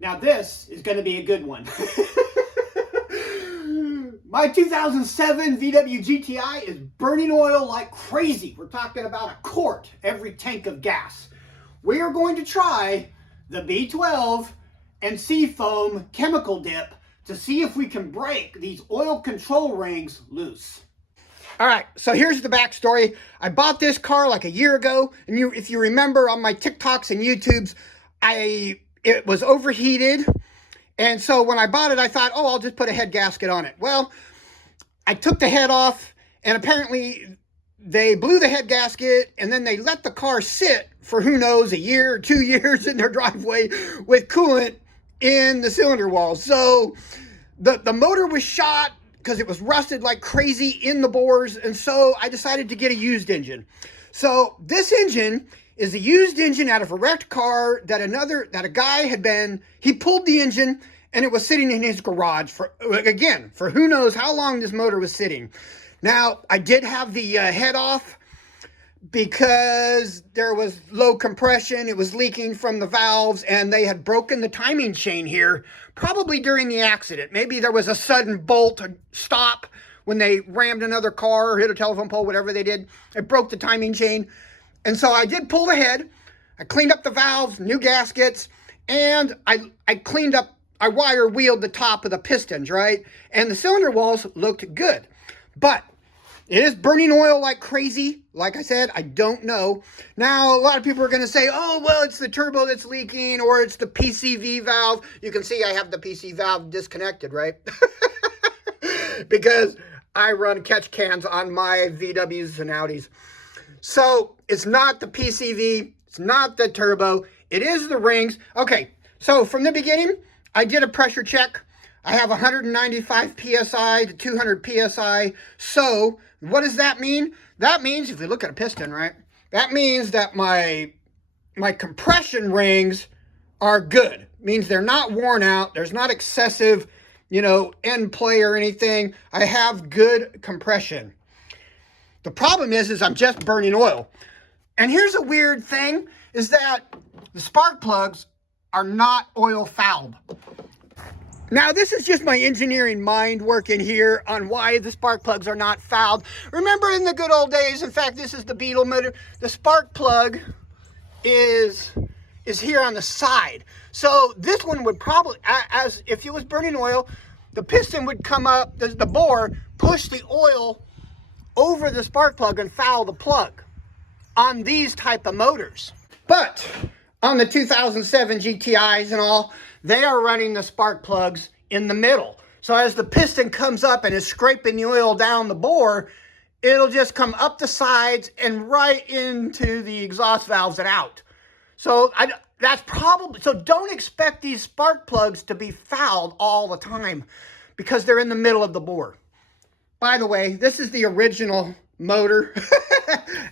Now this is going to be a good one. My 2007 vwgti is burning oil like crazy. We're talking about a quart every tank of gas. We are going to try the B12 and Seafoam chemical dip to see if we can break these oil control rings loose. All right, so here's the backstory. I bought this car like a year ago, and if you remember on my TikToks and YouTubes, it was overheated, and so when I bought it, I thought, oh, I'll just put a head gasket on it. Well, I took the head off, and apparently they blew the head gasket, and then they let the car sit for who knows, a year or 2 years in their driveway with coolant in the cylinder walls. So the motor was shot because it was rusted like crazy in the bores, and so I decided to get a used engine. So this engine is a used engine out of a wrecked car that a guy had been, he pulled the engine and it was sitting in his garage for who knows how long this motor was sitting. Now, I did have the head off because there was low compression. It was leaking from the valves, and they had broken the timing chain here, probably during the accident. Maybe there was a sudden bolt or stop when they rammed another car or hit a telephone pole, whatever they did. It broke the timing chain. And so I did pull the head. I cleaned up the valves, new gaskets, and I cleaned up, I wire wheeled the top of the pistons, right? And the cylinder walls looked good. But it is burning oil like crazy. Like I said, I don't know. Now, a lot of people are going to say, oh, well, it's the turbo that's leaking, or it's the PCV valve. You can see I have the PC valve disconnected, right? Because I run catch cans on my VWs and Audis. So it's not the PCV. It's not the turbo. It is the rings. Okay, so from the beginning, I did a pressure check. I have 195 PSI to 200 PSI. So what does that mean? That means, if you look at a piston, right? That means that my compression rings are good. It means they're not worn out. There's not excessive, end play or anything. I have good compression. The problem is I'm just burning oil. And here's a weird thing, is that the spark plugs are not oil fouled. Now, this is just my engineering mind working here on why the spark plugs are not fouled. Remember in the good old days, in fact, this is the Beetle motor, the spark plug is here on the side. So this one would probably, as if it was burning oil, the piston would come up, the bore, push the oil over the spark plug and foul the plug on these type of motors. But on the 2007 GTIs and all, they are running the spark plugs in the middle. So as the piston comes up and is scraping the oil down the bore, it'll just come up the sides and right into the exhaust valves and out. So so don't expect these spark plugs to be fouled all the time because they're in the middle of the bore. By the way, this is the original motor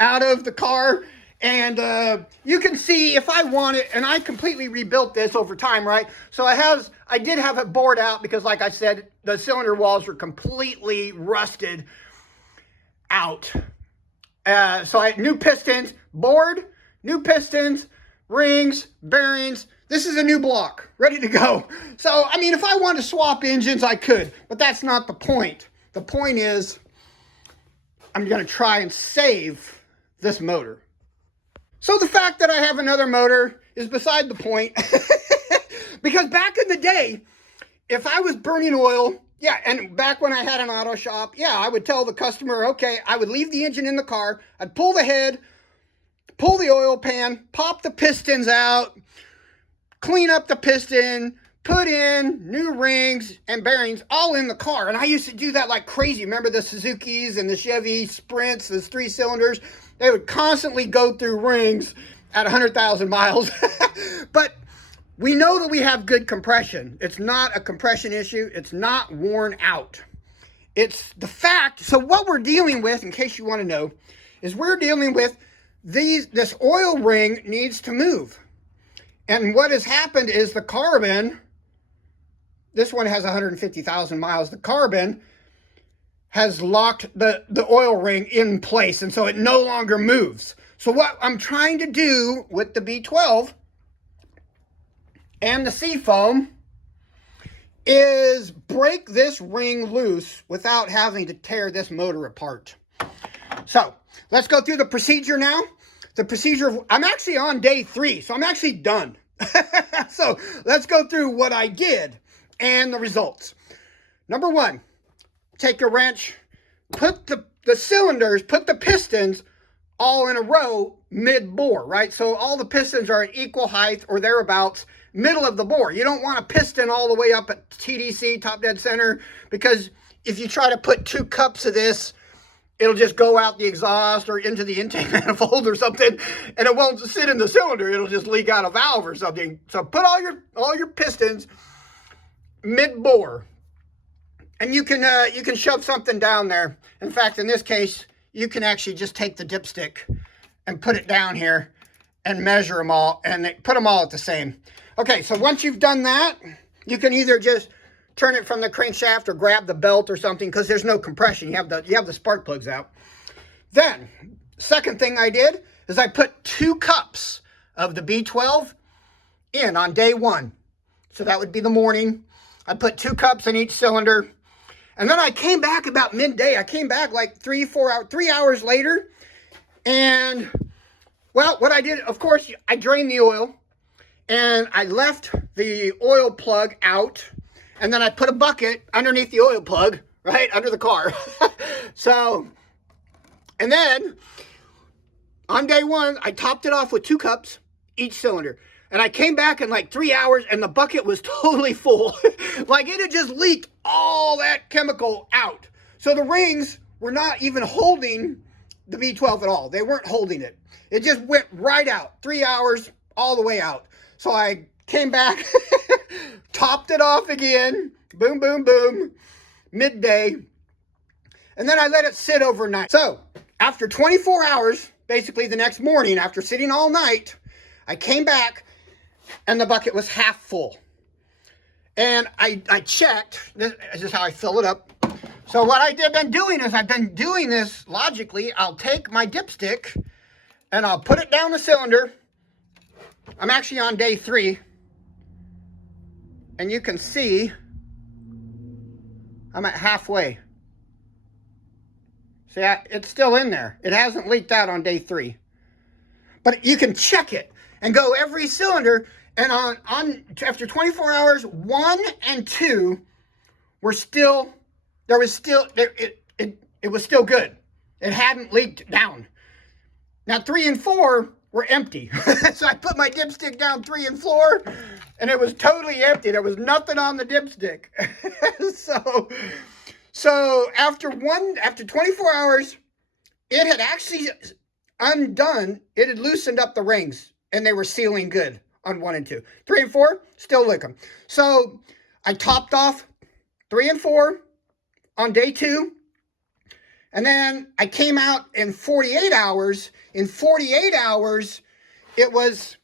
out of the car. And you can see if I want it, and I completely rebuilt this over time, right? So I did have it bored out because, like I said, the cylinder walls were completely rusted out. So I had new pistons, bored, new pistons, rings, bearings. This is a new block, ready to go. So, I mean, if I wanted to swap engines, I could, but that's not the point. The point is, I'm going to try and save this motor. So the fact that I have another motor is beside the point. Because back in the day, if I was burning oil, and back when I had an auto shop, I would tell the customer, okay, I would leave the engine in the car, I'd pull the head, pull the oil pan, pop the pistons out, clean up the piston, put in new rings and bearings all in the car. And I used to do that like crazy. Remember the Suzukis and the Chevy Sprints, those 3 cylinders? They would constantly go through rings at 100,000 miles. But we know that we have good compression. It's not a compression issue. It's not worn out. It's the fact. So what we're dealing with, in case you want to know, is we're dealing with this oil ring needs to move. And what has happened is the carbon, this one has 150,000 miles. The carbon has locked the oil ring in place, and so it no longer moves. So what I'm trying to do with the B12 and the Seafoam is break this ring loose without having to tear this motor apart. So let's go through the procedure now. The procedure, I'm actually on day 3, so I'm actually done. So let's go through what I did and the results. Number 1, take a wrench, put the cylinders, put the pistons all in a row mid-bore, right? So all the pistons are at equal height or thereabouts, middle of the bore. You don't want a piston all the way up at TDC, top dead center, because if you try to put 2 cups of this, it'll just go out the exhaust or into the intake manifold or something, and it won't sit in the cylinder. It'll just leak out a valve or something. So put all your pistons mid-bore, and you can shove something down there. In fact, in this case, you can actually just take the dipstick and put it down here and measure them all and put them all at the same. Okay, so once you've done that, you can either just turn it from the crankshaft or grab the belt or something, because there's no compression. You have the spark plugs out. Then, second thing I did is I put 2 cups of the B12 in on day 1. So that would be the morning. I put 2 cups in each cylinder. And then I came back about midday. I came back like 3 hours later. And, well, what I did, of course, I drained the oil. And I left the oil plug out. And then I put a bucket underneath the oil plug, right, under the car. So, and then on day 1, I topped it off with 2 cups each cylinder. And I came back in like 3 hours and the bucket was totally full. Like it had just leaked all that chemical out. So the rings were not even holding the B12 at all. They weren't holding it. It just went right out. 3 hours all the way out. So I came back, topped it off again, boom, boom, boom, midday, and then I let it sit overnight. So after 24 hours, basically the next morning, after sitting all night, I came back and the bucket was half full. And I checked, this is how I fill it up. So what I've been doing is I've been doing this logically. I'll take my dipstick and I'll put it down the cylinder. I'm actually on day 3. And you can see I'm at halfway. See, it's still in there. It hasn't leaked out on day 3. But you can check it and go every cylinder. And after 24 hours, 1 and 2 were still, it was still good. It hadn't leaked down. Now 3 and 4 were empty. So I put my dipstick down 3 and 4, and it was totally empty. There was nothing on the dipstick. So after 24 hours, it had actually undone. It had loosened up the rings, and they were sealing good on 1 and 2. 3 and 4, still leak them. So I topped off 3 and 4 on day 2. And then I came out in 48 hours. In 48 hours, it was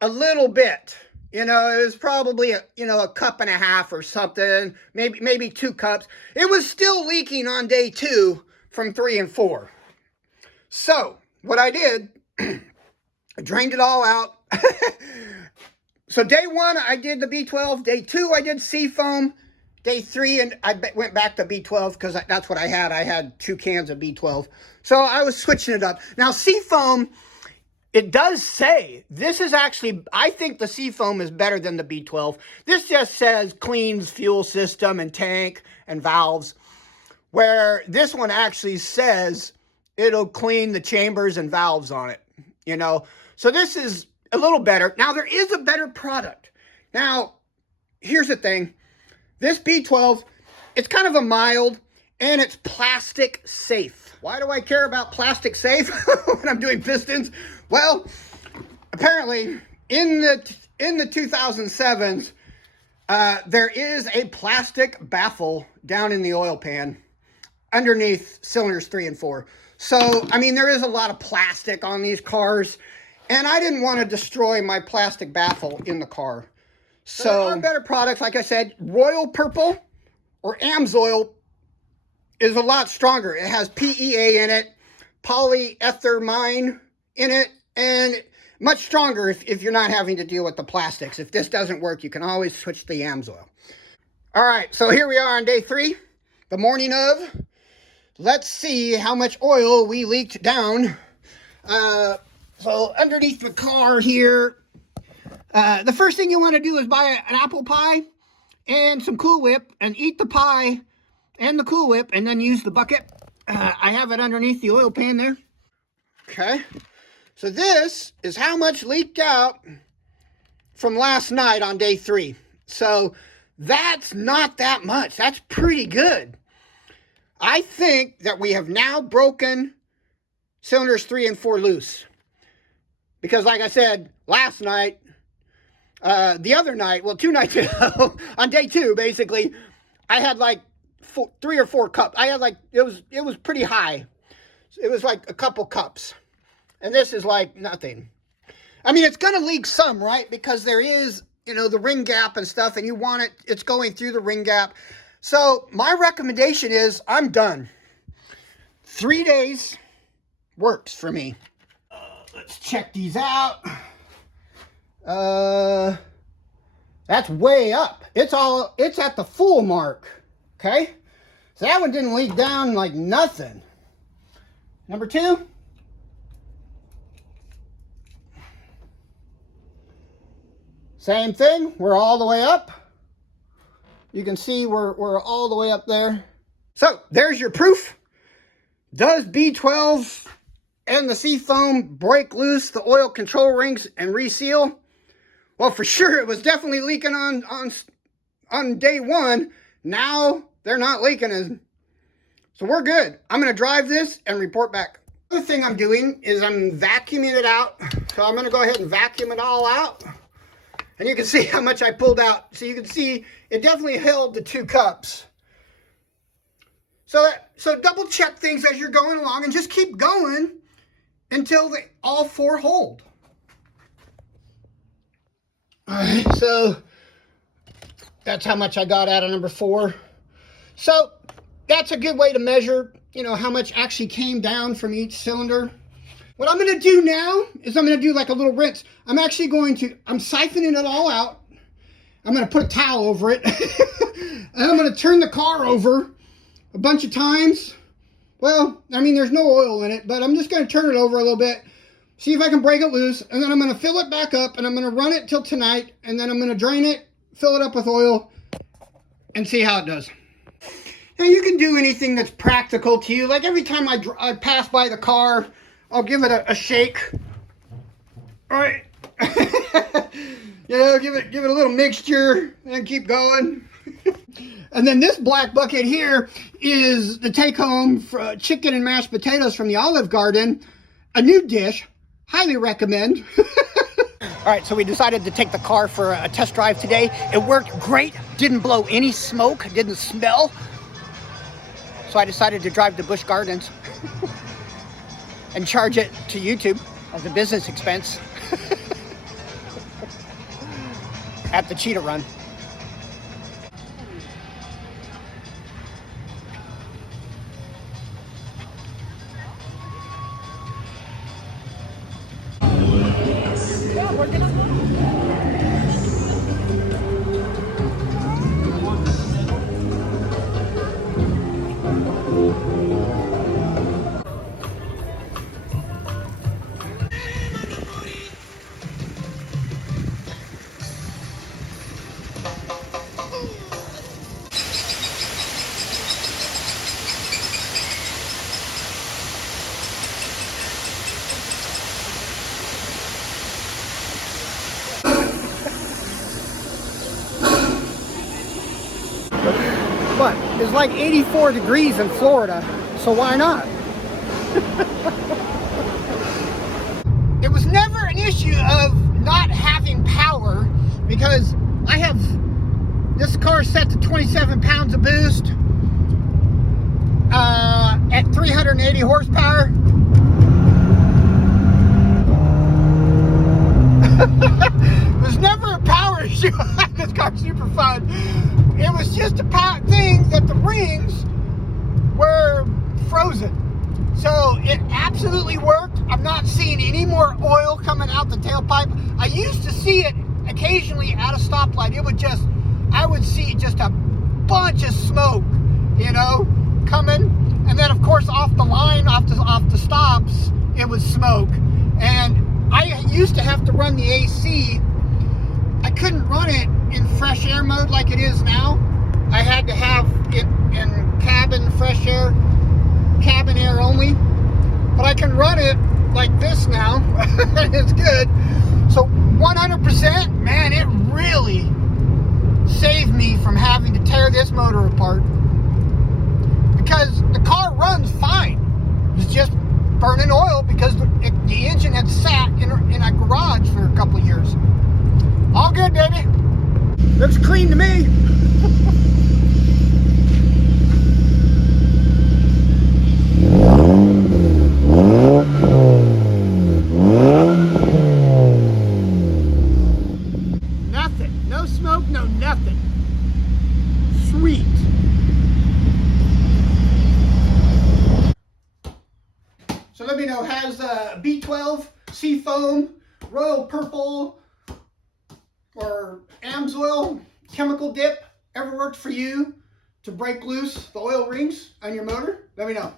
a little bit. You know, it was probably a cup and a half or something, maybe 2 cups. It was still leaking on day 2 from 3 and 4. So what I did, I drained it all out. So day 1, I did the B12. Day 2, I did Seafoam. Day 3, and I went back to B12 because that's what I had. I had 2 cans of B12. So I was switching it up. Now, Seafoam, it does say, this is actually, I think the Seafoam is better than the B12. This just says cleans fuel system and tank and valves, where this one actually says it'll clean the chambers and valves on it, you know. So this is a little better. Now, there is a better product. Now, here's the thing. This B12, it's kind of a mild, and it's plastic safe. Why do I care about plastic safe when I'm doing pistons? Well, apparently in the 2007s, there is a plastic baffle down in the oil pan underneath cylinders 3 and 4. So, I mean, there is a lot of plastic on these cars, and I didn't want to destroy my plastic baffle in the car. So there are better products, like I said. Royal Purple or Amsoil is a lot stronger. It has PEA in it, polyethylamine in it, and Much stronger if you're not having to deal with the plastics. If this doesn't work, you can always switch to the AMSOIL. All right, so here we are on day 3, the morning of. Let's see how much oil we leaked down. So underneath the car here, the first thing you want to do is buy an apple pie and some Cool Whip and eat the pie and the Cool Whip and then use the bucket. I have it underneath the oil pan there. Okay, so this is how much leaked out from last night on day 3. So that's not that much. That's pretty good. I think that we have now broken cylinders 3 and 4 loose. Because like I said, last night, the other night, well, 2 nights ago, on day 2, basically, I had like 3 or 4 cups. I had like, it was pretty high. It was like a couple cups. And this is like nothing. I mean, it's going to leak some, right? Because there is, you know, the ring gap and stuff, and you want it, it's going through the ring gap. So my recommendation is I'm done. 3 days works for me. Let's check these out. That's way up. It's at the full mark. Okay. So that one didn't leak down like nothing. Number 2. Same thing. We're all the way up. You can see we're all the way up there. So there's your proof. Does B12 and the Seafoam break loose the oil control rings and reseal? Well, for sure, it was definitely leaking on day 1. Now they're not leaking. So we're good. I'm going to drive this and report back. The other thing I'm doing is I'm vacuuming it out. So I'm going to go ahead and vacuum it all out. And you can see how much I pulled out. So you can see it definitely held the 2 cups. So double check things as you're going along and just keep going until all 4 hold. All right, so that's how much I got out of number 4. So that's a good way to measure, you know, how much actually came down from each cylinder. What I'm going to do now is I'm going to do like a little rinse. I'm siphoning it all out. I'm going to put a towel over it. And I'm going to turn the car over a bunch of times. Well, I mean, there's no oil in it, but I'm just going to turn it over a little bit. See if I can break it loose. And then I'm going to fill it back up. And I'm going to run it till tonight. And then I'm going to drain it, fill it up with oil, and see how it does. Now, you can do anything that's practical to you. Like every time I pass by the car, I'll give it a shake. All right. You know, give it a little mixture and keep going. And then this black bucket here is the take home for chicken and mashed potatoes from the Olive Garden. A new dish. Highly recommend. All right, so we decided to take the car for a test drive today. It worked great. Didn't blow any smoke. Didn't smell. So I decided to drive to Busch Gardens and charge it to YouTube as a business expense at the Cheetah Run. But it's like 84 degrees in Florida, so why not? It was never an issue of not having power because I have this car set to 27 pounds of boost at 380 horsepower. It was never a power issue. This car's super fun. It was just a thing that the rings were frozen. So it absolutely worked. I'm not seeing any more oil coming out the tailpipe. I used to see it occasionally at a stoplight. I would see just a bunch of smoke, you know, coming. And then of course off the line, off the stops, it would smoke. And I used to have to run the AC. I couldn't run it in fresh air mode like it is now. I had to have it in cabin fresh air, cabin air only. But I can run it like this now. It's good. So 100%, man, it really saved me from having to tear this motor apart. Because the car runs fine. It's just burning oil because the engine had sat in a garage for a couple of years. All good, baby. Looks clean to me. Nothing. No smoke, no nothing. Sweet. So let me know, has B12, Seafoam, Royal Purple, or Amsoil chemical dip ever worked for you to break loose the oil rings on your motor? Let me know.